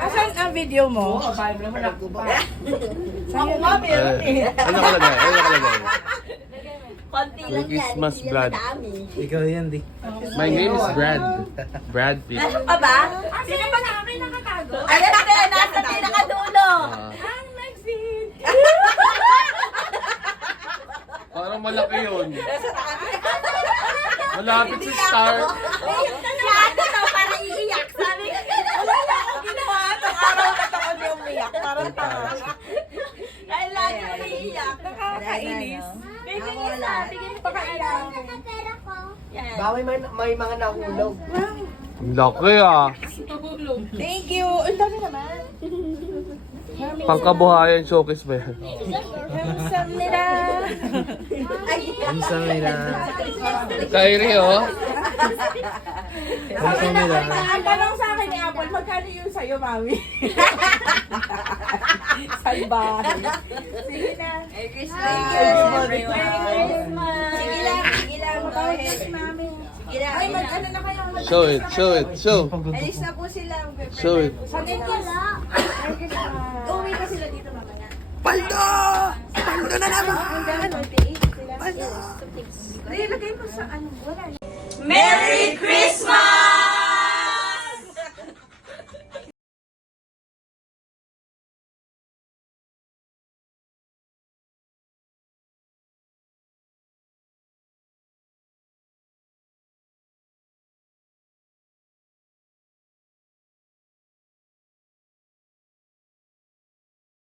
Asan ang video mo? Ako nga, meron eh. Ano nakalagay? Ano nakalagay? Konti lang yan. Christmas Hindi yan Brad. madami. Ikaw yan, di. My name is Brad. Brad Pitt. Ano pa ba? Sino ba namin nakatago? Ayan na, nasa pinakadulo. Ang Maxine! Parang malaki yun. Malapit sa star. Masyado na, para iiyak. Sabi ko, Wala na akong ginawa. Itong araw na ito kami umiyak. Parang tanga. dahil lagi mo naiiyak. Nakakainis. Baby Lisa, bigyan mo pa kailangan. Yan. Bawal may mga nahulog. Ang laki ah. Thank you. Ang dami naman. Pangkabuhayan showcase ba yan? Hamsam nila. Ang sa nila. Kairi oh. Ang sa nila. Ang tanong sa akin ni Apple, magkano yun sa'yo, mami? Salbahe. Sige na. Merry Christmas. Merry Christmas. Sige lang, sige lang. Yes, mami. Sige lang. Ay, ano na kayo? Show it, show it, show. Alis na po sila. Show it. Thank you. Merry Christmas. Uwi pa sila dito mamaya. Paldo! Paldo na naman! Hanggang 28 sila. Yes. Ilagay mo sa ano, wala. Merry Christmas!